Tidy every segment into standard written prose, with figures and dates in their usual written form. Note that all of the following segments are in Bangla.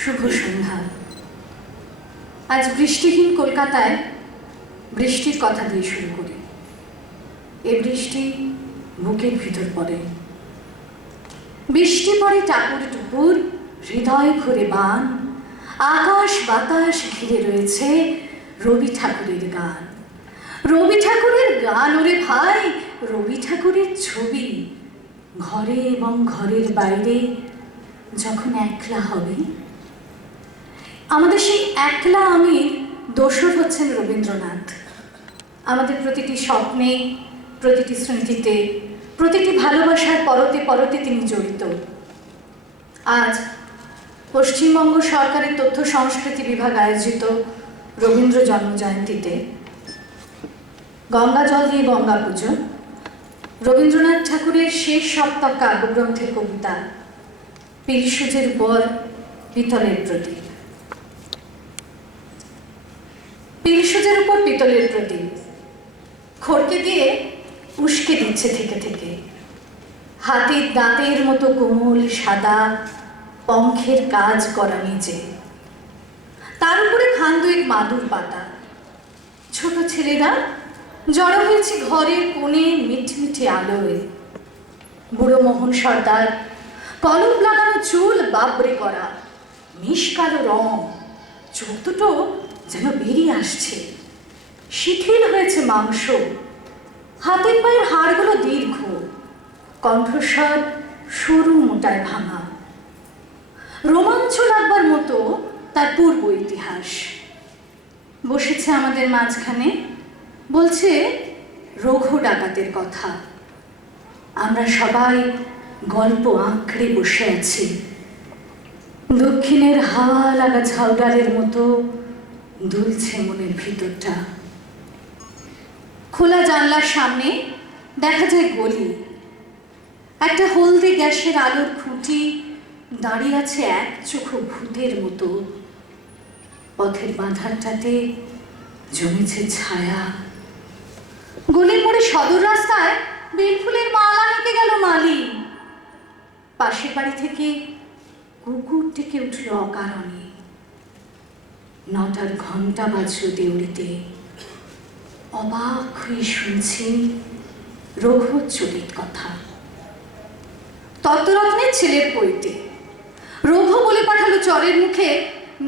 শুভ সন্ধ্যা। আজ বৃষ্টিহীন কলকাতায় বৃষ্টির কথা দিয়ে শুরু করি। এ বৃষ্টি বুকের ভিতর পড়ে, বৃষ্টি পড়ে টাপুর টুপুর, হৃদয় ভরে বান, আকাশ বাতাস ঘিরে রয়েছে রবি ঠাকুরের গান। রবি ঠাকুরের গান ওরে ভাই, রবি ঠাকুরের ছবি ঘরে এবং ঘরের বাইরে যখন একলা হবে। আমাদের সেই একলা আমির দোসর হচ্ছেন রবীন্দ্রনাথ। আমাদের প্রতিটি স্বপ্নে, প্রতিটি স্মৃতিতে, প্রতিটি ভালোবাসার পরতে পরতে তিনি জড়িত। আজ পশ্চিমবঙ্গ সরকারের তথ্য সংস্কৃতি বিভাগ আয়োজিত রবীন্দ্র জন্মজয়ন্তীতে গঙ্গা জল দিয়ে গঙ্গা পুজো, রবীন্দ্রনাথ ঠাকুরের শেষ সপ্তাহ কাব্যগ্রন্থের কবিতা পিলসুজের উপর পিতলের প্রদীপ। পিলসুজের উপর পিতলের প্রদীপ খড়কে দিয়ে উস্কে দিচ্ছে থেকে থেকে। হাতির দাঁতের মতো কোমল সাদা পঙ্খের কাজ করা নিচে, তার উপরে খান দুয়েক মাদুর পাতা। ছোট ছেলেরা জড়ো হয়েছে ঘরের কোণে মিটমিটে আলোয়। বুড়ো মোহন সর্দার, কলম লাগানো চুল বাবরে করা, মিশকালো রং, চোখ দুটো যেন বেরিয়ে আসছে। শিথিল হয়েছে মাংস, হাতের পায়ের হাড়গুলো দীর্ঘ, কণ্ঠস্বর সরু মোটায় ভাঙা। রোমাঞ্চ লাগবার মতো তার পূর্ব ইতিহাস। বসেছে আমাদের মাঝখানে, বলছে রঘু ডাকাতের কথা। আমরা সবাই গল্প আঁকড়ে বসে আছি। দক্ষিণের হাওয়া লাগা ঝাউডালের মতো দুলছে মনের ভিতরটা। খোলা জানলার সামনে দেখা যায় গলি। একটা হলদে গ্যাসের আলোর খুঁটি দাঁড়িয়ে আছে এক চোখো ভূতের মতো। পথের বাঁধারটাতে জমেছে ছায়া। গলির মোড়ে সদর রাস্তায় বেলফুলের মালা হেঁকে গেল মালি। পাশের বাড়ি থেকে কুকুর ডেকে উঠল অকারণে। 9টার ঘন্টা বাজল দেউড়িতে। অবাক হয়ে শুনছি রঘুর চলিত কথা। তত্ত্বরত্নের ছেলের পৈতে রঘু বলে পাঠালো চরের মুখে,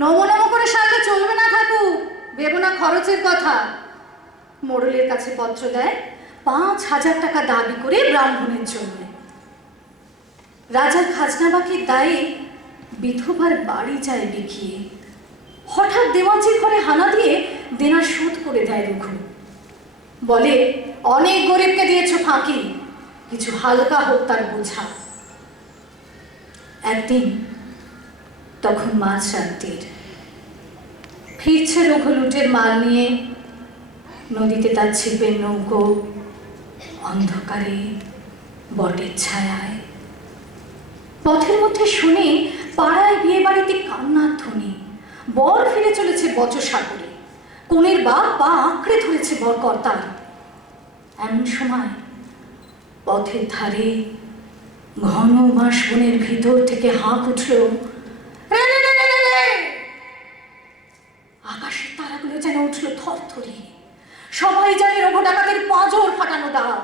নম নম করে সারলে চলবে না ঠাকুর, দেব না খরচের কথা। মোড়লের কাছে পত্র দেয় 5,000 টাকা দাবি করে ব্রাহ্মণের জন্য। রাজার খাজনা বাকির দায়ে বিধবার বাড়ি যায় বিকিয়ে। হঠাৎ দেওয়ানজির ঘরে হানা দিয়ে দেনার শোধ করে দেয় রঘু। বলে অনেক গরিবকে দিয়েছ ফাঁকি, কিছু হালকা হোক তার বোঝা। একদিন তখন মাঝরাত্রির, ফিরছে রঘু লুটের মাল নিয়ে। নদীতে তার ছিপের নৌকো, অন্ধকারে বটের ছায়ায়। পথের মধ্যে শুনে পাড়ায় বিয়ে বাড়িতে কান্নার ধ্বনি। বর ফিরে চলেছে বচসাগরে, কনের বাপ পা আঁকড়ে ধরেছে বর কর্তার। এমন সময় পথের ধারে ঘন বাঁশ বনের ভিতর থেকে হাঁক উঠল, আকাশের তারাগুলো যেন উঠল থরথরি। সবাই জানে রঘু ডাকাতের পাঁজর ফাটানো ডাক।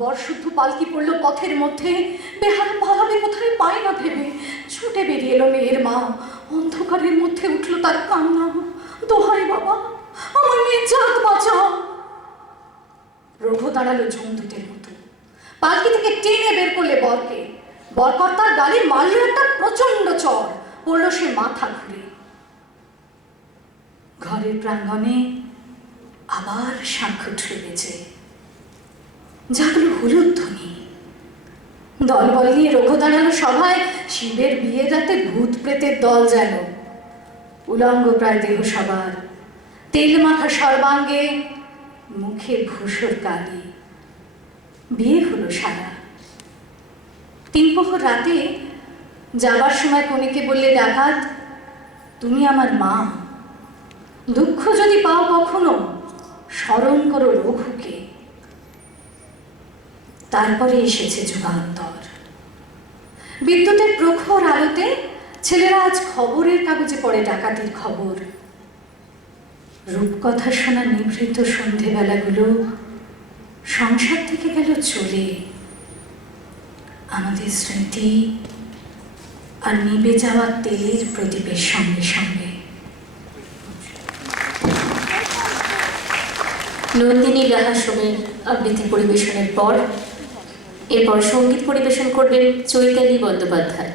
বর শুদ্ধ পালকি পড়লো পথের মধ্যে। বেহারা পালাবে কোথায় পায় না ভেবে ছুটে বেরিয়ে এলো মেয়ের মা। অন্ধকারের মধ্যে উঠল তার কান্না, দোহাই বাবা, আমার মেয়ে জাত বাঁচাও। রঘু দাঁড়ালো ঝুমদুটের মতো, পালকি থেকে টেনে বের করলে বরকে। বরকর্তার গালে মারল একটা প্রচন্ড চড়, পড়ল সে মাথা ঘুরে। ঘরের প্রাঙ্গণে আবার শাঁখ উঠল বেজে, জাগলো হলুদ ধ্বনি। দলবল নিয়ে রঘু দাঁড়ালো সভায়। শিবের বিয়ে রাতে ভূত প্রেতের দল যেন। উলঙ্গ প্রায় দেহ সবার, তেল মাখা সর্বাঙ্গে, মুখে ভূষর কালি। বিয়ে হলো সারা। 3 প্রহর রাতে যাবার সময় কনেকে বললে ডাকাত, তুমি আমার মা, দুঃখ যদি পাও কখনো স্মরণ করো রঘুকে। তারপরে এসেছে যুগান্তর। বিদ্যুতের প্রখর আলোতে ছেলেরা আজ খবরের কাগজে পড়ে ডাকাতির খবর। রূপকথা শোনা নিভৃত সন্ধেবেলাগুলো সংসার থেকে গেল চলে। আমাদের স্মৃতি আর নিভে যাওয়া তেলের প্রদীপের সঙ্গে সঙ্গে। নন্দিনী রাহাসমের আবৃত্তি পরিবেশনের পর এরপর সঙ্গীত পরিবেশন করবেন চৈতালি বন্দ্যোপাধ্যায়।